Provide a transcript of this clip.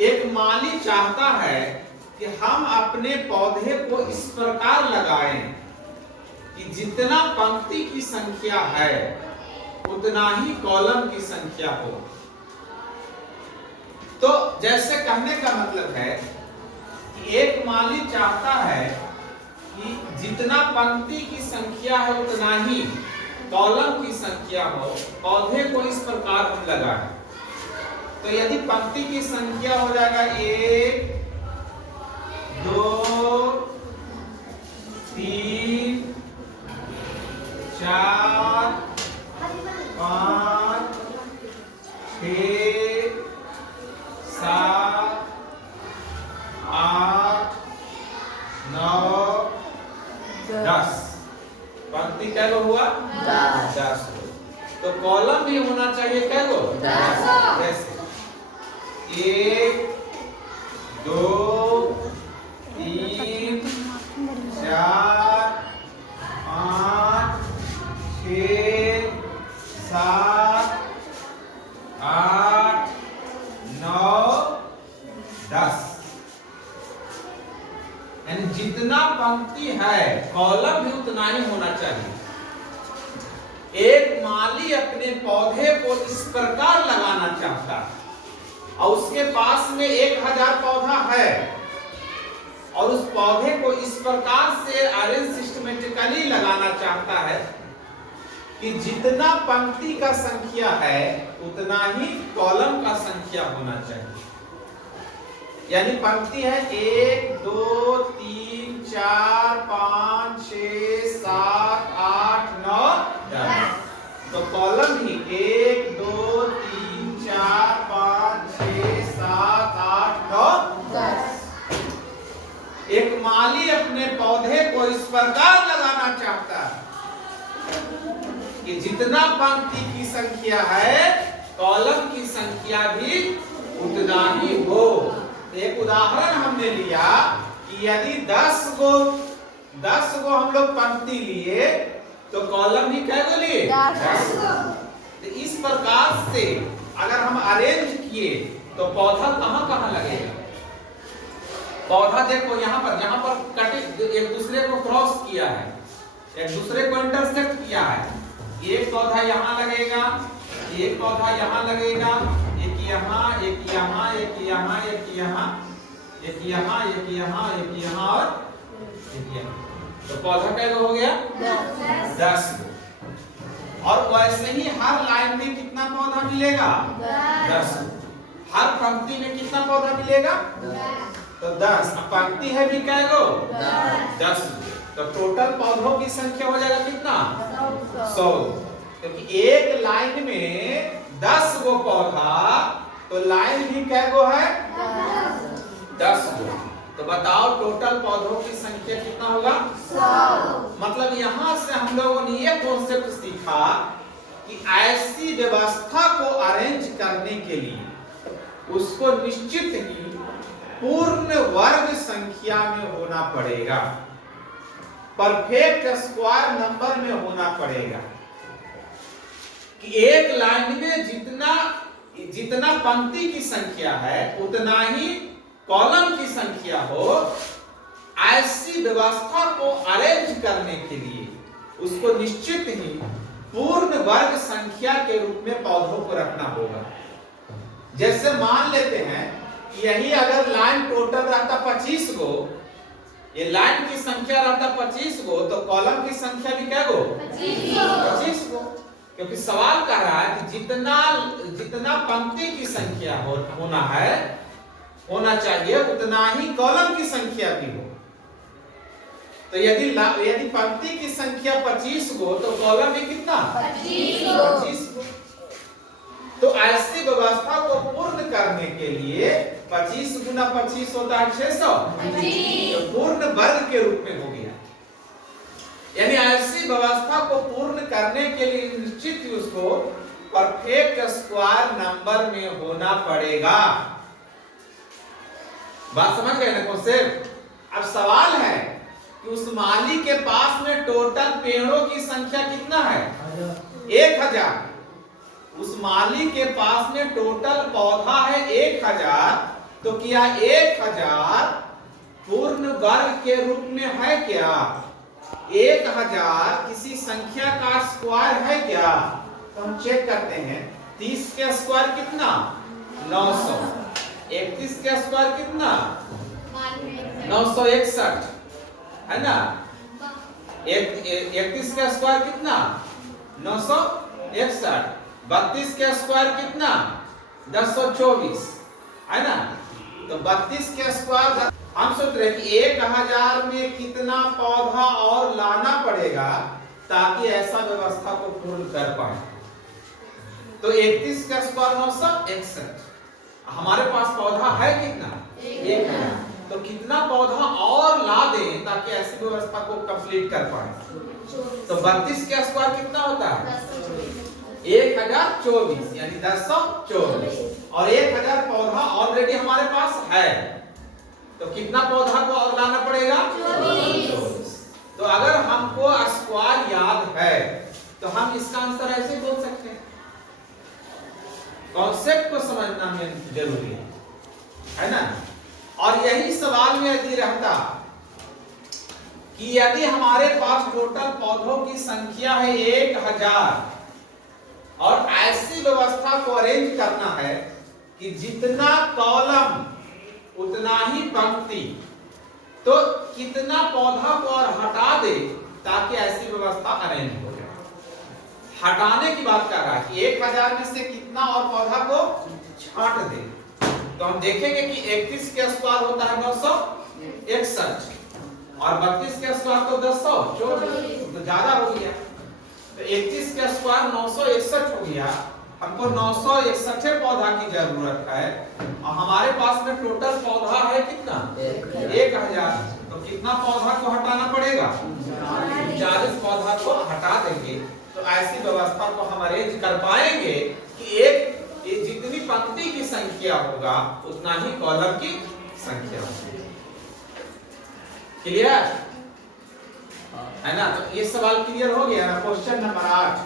एक माली चाहता है कि हम अपने पौधे को इस प्रकार लगाएं कि जितना पंक्ति की संख्या है उतना ही कॉलम की संख्या हो। तो जैसे कहने का मतलब है कि एक माली चाहता है कि जितना पंक्ति की संख्या है उतना ही कॉलम की संख्या हो, पौधे को इस प्रकार हम लगाएं। तो यदि पंक्ति की संख्या हो जाएगा 1 2 3 4 5 6 7 8 9 10 पंक्ति कै गो हुआ? 10 गो। तो कॉलम भी होना चाहिए कै गो? 10। जैसे 1 2 3 4 5 6 7 8 9 10। यानी जितना पंक्ति है कॉलम भी उतना ही होना चाहिए। एक माली अपने पौधे को इस प्रकार लगाना चाहता है और उसके पास में 1000 पौधा है और उस पौधे को इस प्रकार से अरेंज सिस्टमेटिकली लगाना चाहता है कि जितना पंक्ति का संख्या है उतना ही कॉलम का संख्या होना चाहिए। यानी पंक्ति है 1 2 3 4 5 6 7 8 9 10। तो कॉलम भी 1 2 3 4 5 6 7 8 9 10। एक माली अपने पौधे को इस प्रकार लगाना चाहता है कि जितना पंक्ति की संख्या है कॉलम की संख्या भी उतना ही हो। एक उदाहरण हमने लिया कि यदि 10 गो हम लोग पंक्ति लिए तो कॉलम भी कै गो लिए? 10 गो। तो इस प्रकार से अगर हम अरेंज किए तो पौधा कहां कहां लगेगा? पौधा देखो जहां पर कटे एक दूसरे को क्रॉस किया है, एक दूसरे को इंटरसेक्ट किया है। एक पौधा यहाँ लगेगा, एक पौधा यहाँ लगेगा, एक यहाँ, एक यहाँ, एक यहाँ, एक यहाँ, एक यहाँ, एक यहाँ, एक यहाँ और एक यहाँ। तो पौधा कैसा हो गया? 10 गो। और वैसे ही हर लाइन में कितना पौधा मिलेगा? 10। हर पंक्ति में कितना पौधा मिलेगा? तो 10। अब पंक्ति है भी कै गो? 10। तो टोटल पौधों की संख्या हो जाएगा कितना? 100। क्योंकि एक लाइन में 10 गो पौधा, तो लाइन भी कै गो है? 10 गो। तो बताओ टोटल पौधों की संख्या कितना होगा? 100। मतलब यहां से हम लोगों ने ये कॉन्सेप्ट सीखा कि ऐसी व्यवस्था को अरेंज करने के लिए उसको निश्चित ही पूर्ण वर्ग संख्या में होना पड़ेगा, परफेक्ट स्क्वायर नंबर में होना पड़ेगा कि एक लाइन में जितना पंक्ति की संख्या है उतना ही कॉलम की संख्या हो। ऐसी व्यवस्था को अरेंज करने के लिए उसको निश्चित ही पूर्ण वर्ग संख्या के रूप में पौधों को रखना होगा। जैसे मान लेते हैं कि यही अगर लाइन टोटल रहता 25 गो, ये लाइन की संख्या रहता 25 गो, तो कॉलम की संख्या भी क्या गो? 25 गो। क्योंकि सवाल कह रहा है कि जितना पंक्ति की संख्या होना चाहिए उतना ही कॉलम की संख्या भी हो। तो यदि पंक्ति की संख्या 25 गो तो कॉलम भी कितना? 25 गो। तो ऐसी व्यवस्था को पूर्ण करने के लिए 25 गुना 25 होता है 600, तो पूर्ण वर्ग के रूप में हो गया। यानी ऐसी व्यवस्था को पूर्ण करने के लिए निश्चित ही उसको परफेक्ट स्क्वायर नंबर में होना पड़ेगा। बात समझ गए ना कॉन्सेप्ट? अब सवाल है कि उस माली के पास में टोटल पेड़ों की संख्या कितना है? 1000। उस माली के पास में टोटल पौधा है 1000 तो क्या 1000 पूर्ण वर्ग के रूप में है क्या? 1000 किसी संख्या का स्क्वायर है क्या? तो हम चेक करते हैं। 30 का स्क्वायर कितना? 900। 31 का स्क्वायर कितना? 961 है ना। 31 का स्क्वायर कितना? 961। 32 का स्क्वायर कितना? 1024 है ना। तो 32 के स्क्वायर हम सोच रहे कि 1000 में कितना पौधा और लाना पड़ेगा ताकि ऐसा व्यवस्था को पूर्ण कर पाए। तो 31 का स्क्वायर 961। हमारे पास पौधा है कितना? 1000। तो कितना पौधा और ला दें ताकि ऐसी व्यवस्था को कंप्लीट कर पाए? तो 32 का स्क्वायर कितना होता है? 1024 यानी 1024। और 1000 पौधा ऑलरेडी हमारे पास है, तो कितना पौधा को और लाना पड़ेगा? 24। तो अगर हमको स्क्वायर याद है तो हम इसका आंसर ऐसे बोल सकते हैं। कॉन्सेप्ट को समझना में जरूरी है ना। और यही सवाल में यदि रहता कि यदि हमारे पास टोटल पौधों की संख्या है 1000 और ऐसी व्यवस्था को अरेंज करना है कि जितना कॉलम उतना ही पंक्ति, तो कितना पौधा को और हटा दे ताकि ऐसी व्यवस्था अरेंज हो जाए। हटाने की बात कर रहा है कि 1000 में से कितना और पौधा को छांट दे। तो हम देखेंगे कि 31 के स्क्वायर होता है 961 और 32 के स्क्वायर तो 1024, तो ज्यादा हो गया। तो 31 का स्क्वायर 961 हो गया। हमको 961 पौधा की जरूरत है और हमारे पास में टोटल पौधा है कितना? 1000। तो कितना पौधा को हटाना पड़ेगा? 40 पौधा को हटा देंगे। तो ऐसी व्यवस्था को हम अरेंज कर पाएंगे कि जितनी पंक्ति की संख्या होगा उतना ही कॉलम की संख्या होगी। क्लियर है ना। तो ये सवाल क्लियर हो गया ना। Question number 8।